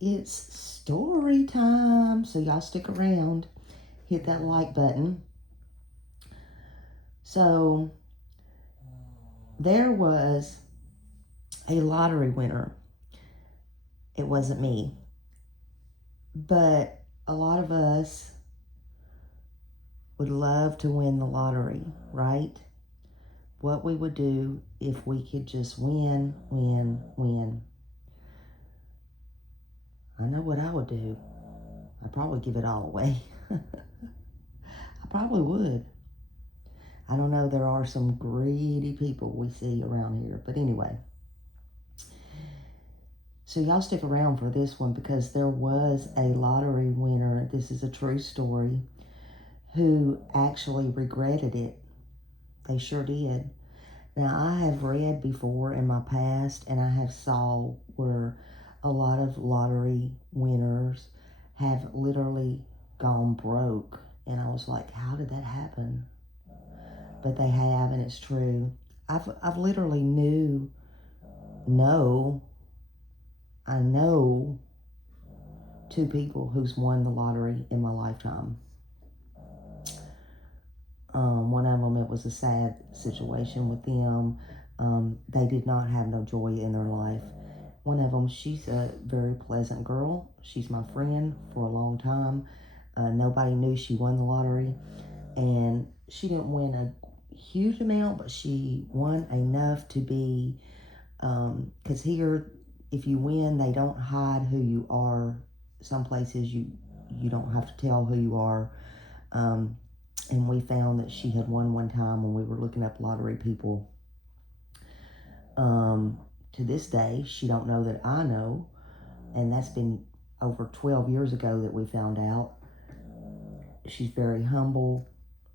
It's story time. So y'all stick around. Hit that like button. So there was a lottery winner. It wasn't me. But a lot of us would love to win the lottery, right? What we would do if we could just win, win, win. I know what I would do. I'd probably give it all away. I probably would. I don't know, there are some greedy people we see around here. But anyway, so y'all stick around for this one because there was a lottery winner. This is a true story who actually regretted it. They sure did. Now, I have read before in my past, and I have saw where a lot of lottery winners have literally gone broke. And I was like, how did that happen? But they have, and it's true. I've literally know, I know two people who's won the lottery in my lifetime. One of them, it was a sad situation with them. They did not have no joy in their life. One of them, she's a very pleasant girl. She's my friend for a long time. Nobody knew she won the lottery. And she didn't win a huge amount, but she won enough to be, because here, if you win, they don't hide who you are. Some places you don't have to tell who you are. And we found that she had won one time when we were looking up lottery people. To this day, she don't know that I know, and that's been over 12 years ago that we found out. She's very humble.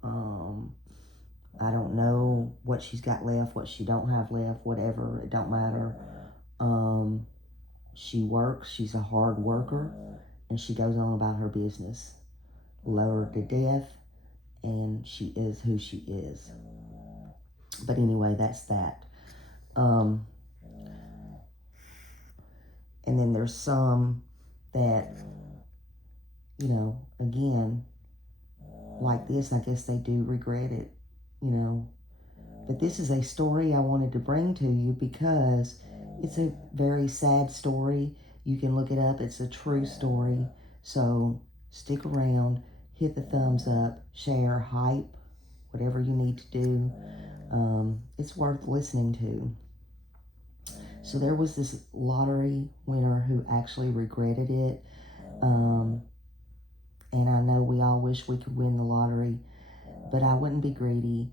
I don't know what she's got left, what she don't have left, whatever. It don't matter. She works. She's a hard worker, and she goes on about her business. Love her to death, and she is who she is. But anyway, that's that. And then there's some that, again, like this, I guess they do regret it, you know. But this is a story I wanted to bring to you because it's a very sad story. You can look it up. It's a true story. So stick around, hit the thumbs up, share, hype, whatever you need to do. It's worth listening to. So there was this lottery winner who actually regretted it. And I know we all wish we could win the lottery, but I wouldn't be greedy.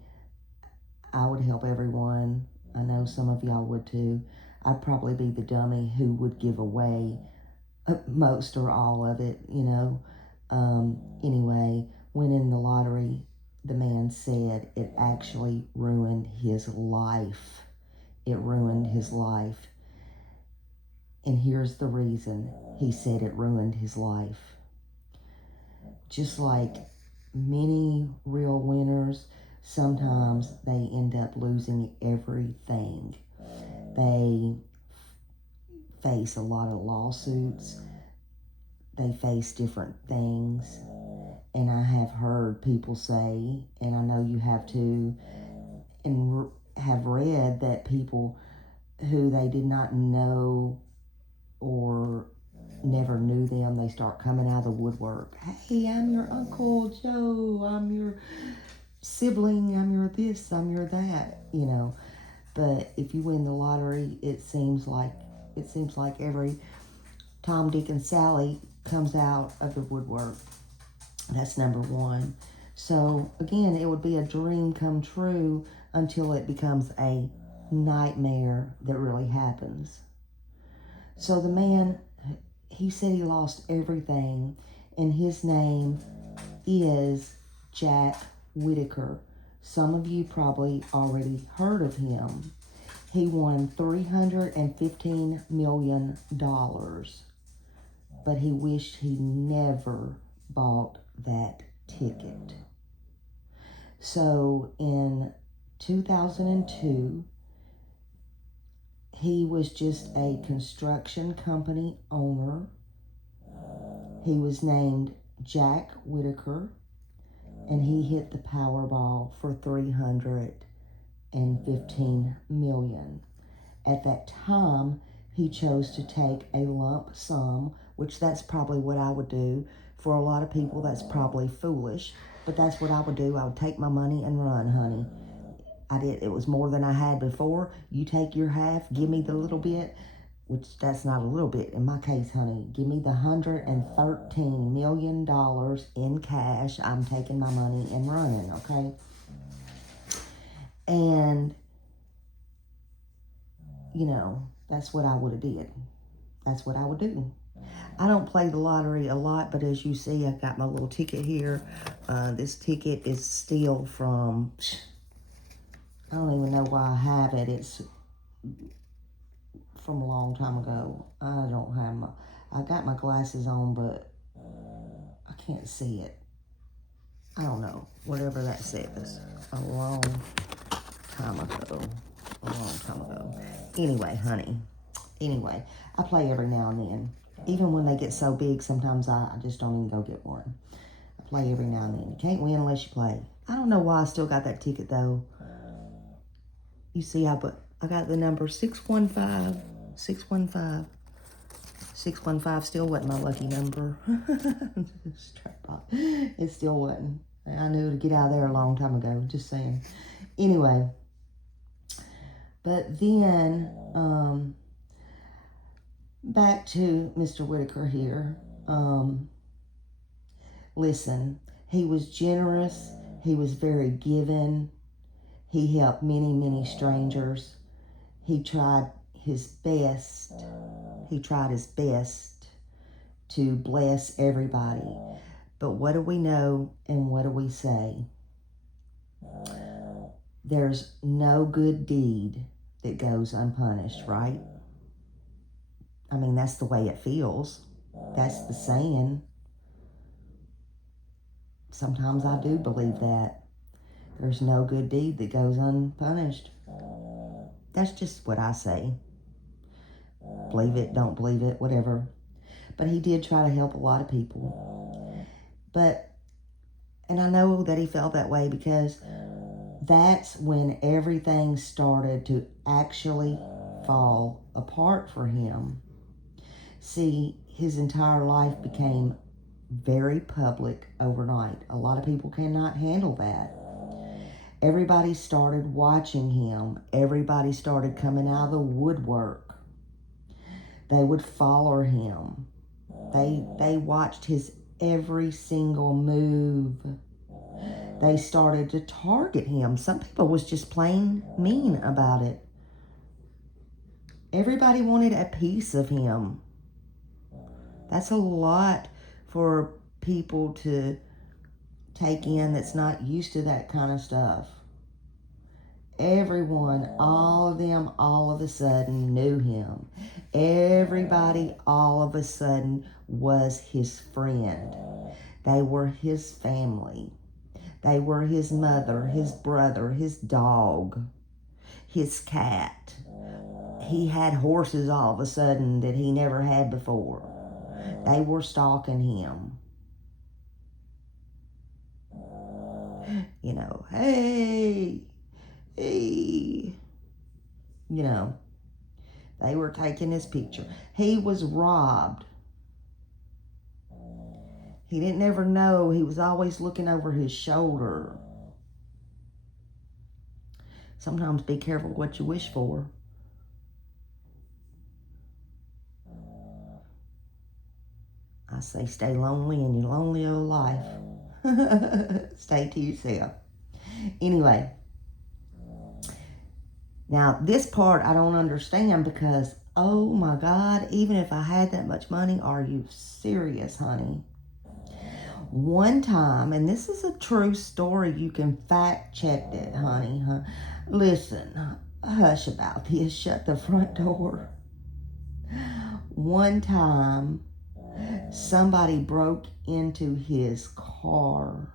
I would help everyone. I know some of y'all would too. I'd probably be the dummy who would give away most or all of it, Anyway, winning the lottery, the man said it actually ruined his life. It ruined his life. And here's the reason he said it ruined his life. Just like many real winners, sometimes they end up losing everything. They face a lot of lawsuits. They face different things. And I have heard people say, and I know you have too, and have read that people who they did not know or never knew them, they start coming out of the woodwork. Hey, I'm your Uncle Joe. I'm your sibling. I'm your this. I'm your that. But if you win the lottery, it seems like every Tom, Dick, and Sally comes out of the woodwork. That's number one. So again, it would be a dream come true until it becomes a nightmare that really happens. So the man, he said he lost everything, and his name is Jack Whitaker. Some of you probably already heard of him. He won $315 million, but he wished he never bought that ticket. So in 2002, he was just a construction company owner. He was named Jack Whitaker, and he hit the Powerball for $315 million. At that time, he chose to take a lump sum, which that's probably what I would do. For a lot of people, that's probably foolish, but that's what I would do. I would take my money and run, honey. I did. It was more than I had before. You take your half, give me the little bit, which that's not a little bit in my case, honey. Give me the $113 million in cash. I'm taking my money and running, okay? And, you know, that's what I would have did. That's what I would do. I don't play the lottery a lot, but as you see, I've got my little ticket here. This ticket is still from, I don't even know why I have it. It's from a long time ago. I don't have my, I got my glasses on, but I can't see it. I don't know, whatever that says. A long time ago. A long time ago. Anyway, honey. Anyway, I play every now and then. Even when they get so big, sometimes I just don't even go get one. I play every now and then. You can't win unless you play. I don't know why I still got that ticket, though. You see, I got the number 615. 615. 615 still wasn't my lucky number. It still wasn't. I knew to get out of there a long time ago. Just saying. Anyway. But then, back to Mr. Whitaker here. Listen, he was generous. He was very giving. He helped many, many strangers. He tried his best. He tried his best to bless everybody. But what do we know and what do we say? There's no good deed that goes unpunished, right? I mean, that's the way it feels. That's the saying. Sometimes I do believe that. There's no good deed that goes unpunished. That's just what I say. Believe it, don't believe it, whatever. But he did try to help a lot of people. And I know that he felt that way because that's when everything started to actually fall apart for him. See, his entire life became very public overnight. A lot of people cannot handle that. Everybody started watching him. Everybody started coming out of the woodwork. They would follow him. They watched his every single move. They started to target him. Some people was just plain mean about it. Everybody wanted a piece of him. That's a lot for people to take in that's not used to that kind of stuff. Everyone, all of them, all of a sudden knew him. Everybody, all of a sudden, was his friend. They were his family. They were his mother, his brother, his dog, his cat. He had horses all of a sudden that he never had before. They were stalking him. You know, hey, you know, they were taking his picture. He was robbed. He didn't ever know. He was always looking over his shoulder. Sometimes be careful what you wish for. I say stay lonely in your lonely old life. Stay to yourself. Anyway. Now, this part I don't understand because, oh my God, even if I had that much money, are you serious, honey? One time, and this is a true story, you can fact check it, honey. Listen, hush about this, shut the front door. One time, somebody broke into his car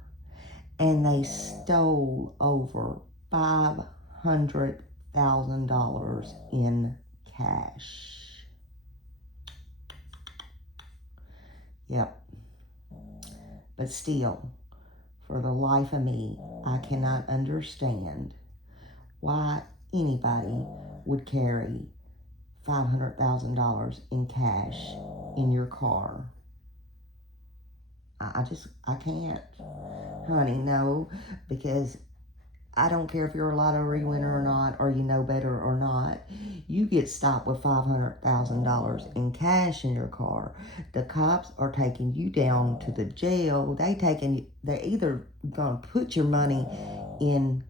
and they stole over $500,000 in cash. Yep. But still, for the life of me, I cannot understand why anybody would carry $500,000 in cash in your car. I can't. Honey, no, because I don't care if you're a lottery winner or not, or you know better or not. You get stopped with $500,000 in cash in your car. The cops are taking you down to the jail. They're either gonna put your money in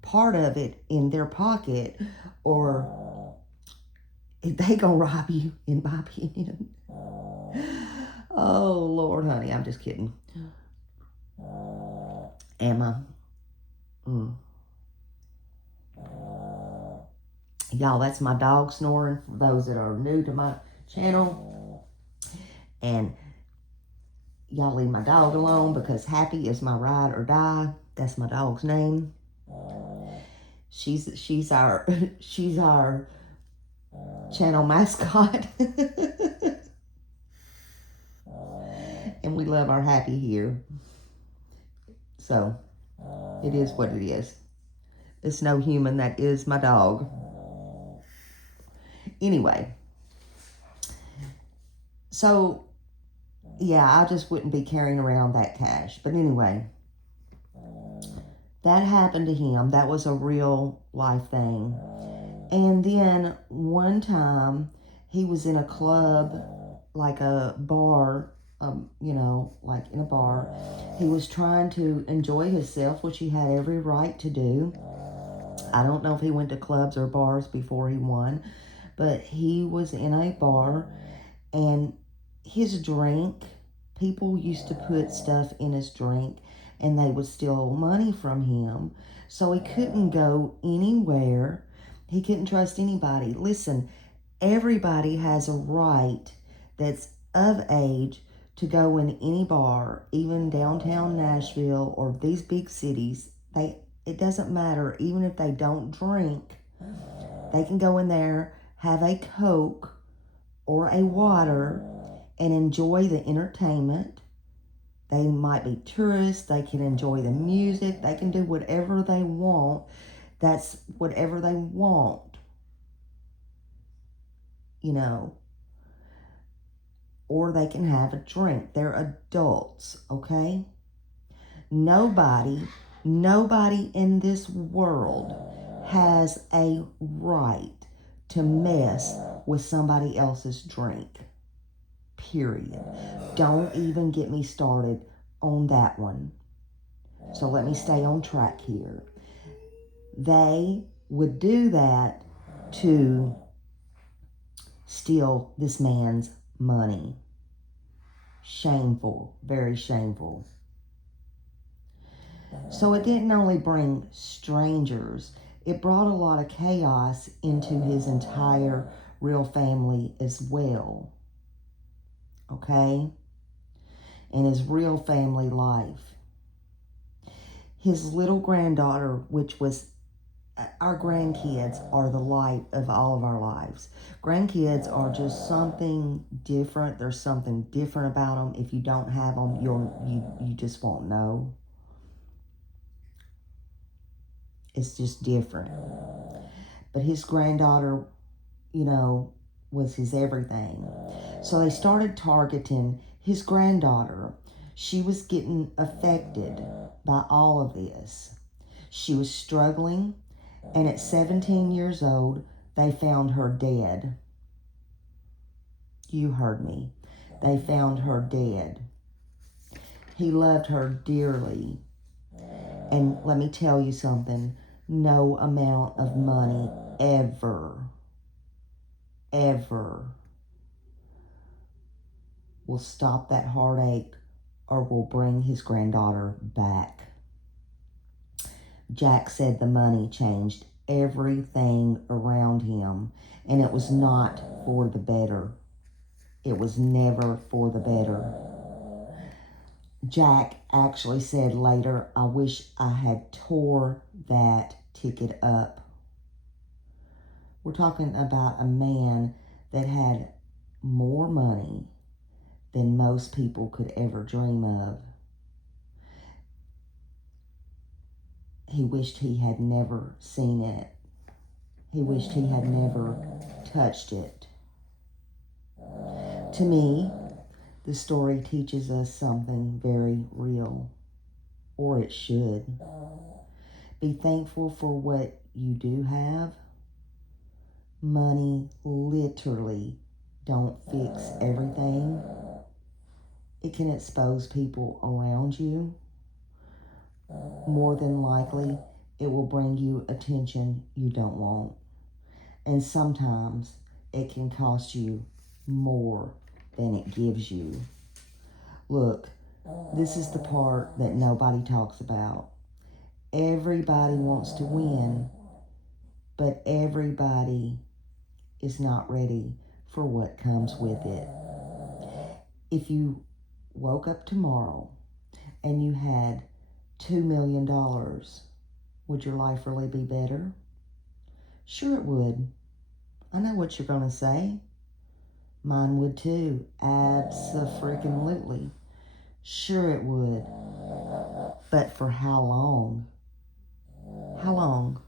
part of it in their pocket, or they gonna rob you, in my opinion. Oh Lord, honey, I'm just kidding. Emma. Y'all, that's my dog snoring for those that are new to my channel. And y'all leave my dog alone, because Happy is my ride or die. That's my dog's name. She's our she's our channel mascot. And we love our Happy here. So it is what it is. It's no human, that is my dog. Anyway, so yeah, I just wouldn't be carrying around that cash. But anyway, that happened to him. That was a real life thing. And then one time he was in a club, like a bar, like in a bar. He was trying to enjoy himself, which he had every right to do. I don't know if he went to clubs or bars before he won, but he was in a bar, and his drink, people used to put stuff in his drink and they would steal money from him. So he couldn't go anywhere. He couldn't trust anybody. Listen, everybody has a right that's of age to go in any bar, even downtown Nashville or these big cities. It doesn't matter. Even if they don't drink, they can go in there, have a Coke or a water, and enjoy the entertainment. They might be tourists. They can enjoy the music. They can do whatever they want. That's whatever they want, or they can have a drink. They're adults, okay? Nobody in this world has a right to mess with somebody else's drink. Period. Don't even get me started on that one. So let me stay on track here. They would do that to steal this man's money. Shameful, very shameful. So it didn't only bring strangers, it brought a lot of chaos into his entire real family as well. Okay? In his real family life. His little granddaughter, which was, our grandkids are the light of all of our lives. Grandkids are just something different. There's something different about them. If you don't have them, you just won't know. It's just different. But his granddaughter, was his everything. So they started targeting his granddaughter. She was getting affected by all of this. She was struggling, and at 17 years old, they found her dead. You heard me. They found her dead. He loved her dearly. And let me tell you something. No amount of money ever will stop that heartache or will bring his granddaughter back. Jack said the money changed everything around him, and it was not for the better. It was never for the better. Jack actually said later, I wish I had tore that ticket up. We're talking about a man that had more money than most people could ever dream of. he wished he had never seen it. He wished he had never touched it. To me, the story teaches us something very real, or it should. Be thankful for what you do have. Money literally don't fix everything. It can expose people around you. More than likely, it will bring you attention you don't want. And sometimes it can cost you more than it gives you. Look, this is the part that nobody talks about. Everybody wants to win, but everybody is not ready for what comes with it. If you woke up tomorrow and you had $2 million, would your life really be better? Sure it would. I know what you're going to say. Mine would too. Abso-freaking-lutely. Sure it would. But for how long? How long?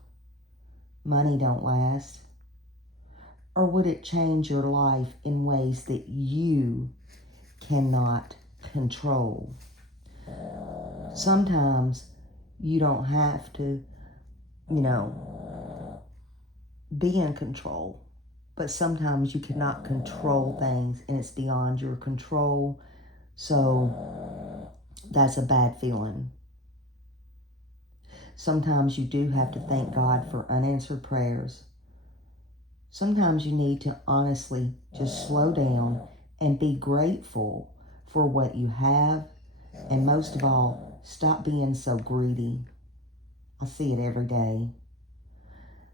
Money don't last. Or would it change your life in ways that you cannot control? Sometimes you don't have to, be in control. But sometimes you cannot control things and it's beyond your control. So that's a bad feeling. Sometimes you do have to thank God for unanswered prayers. Sometimes you need to honestly just slow down and be grateful for what you have. And most of all, stop being so greedy. I see it every day.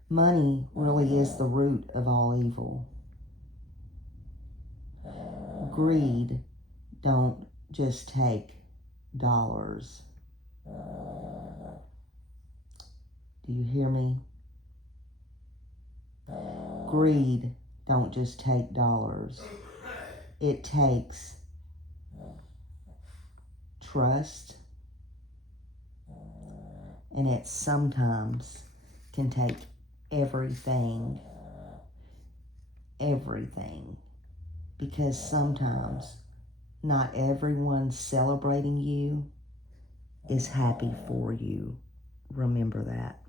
Money really is the root of all evil. Greed don't just take dollars. Do you hear me? Greed don't just take dollars. It takes trust, and it sometimes can take everything, because sometimes not everyone celebrating you is happy for you. Remember that.